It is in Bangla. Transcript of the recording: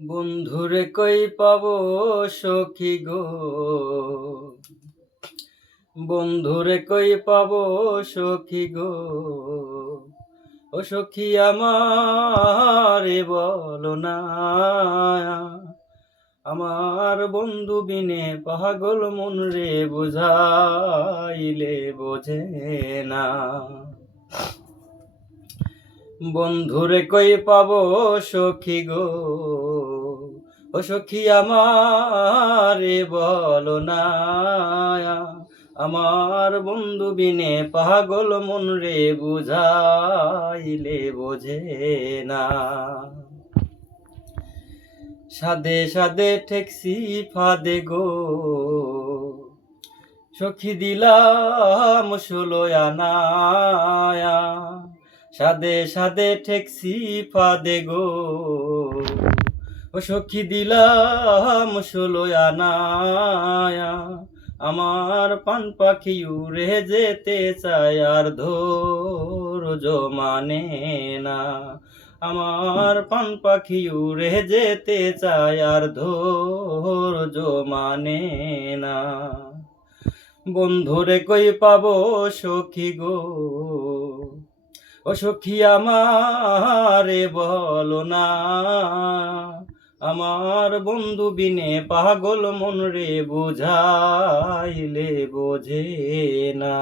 বন্ধুরে কই পাবো সখী গো, বন্ধুরে কই পাবো সখী গো, ও সখী আমারে বলো না। আমার বন্ধু বিনে পাগল মন রে বুঝাইলে বোঝে না। বন্ধুরে কই পাবো সখী গো, ও সখী আমারে বলো না। আমার বন্ধু বিনে পাগল মন রে বুঝাইলে বোঝে না। সাদে সাদে ঠেকছি ফাদে গো, সখী দিলাম 16 আনা। সাদে সাদে ঠেকছি ফাদে গো, ও সখী দিলাম 16 আনা। আমার পান পাখি উড়ে যেতে চায় আর ধৈর্য মানে না। আমার পান পাখি উড়ে যেতে চায় আর ধৈর্য মানে না। বন্ধুরে কই পাবো সখী গো, ও সখী আমারে বলো না। আমার বন্ধু বিনে পাগল মন রে বুঝাইলে বোঝে না।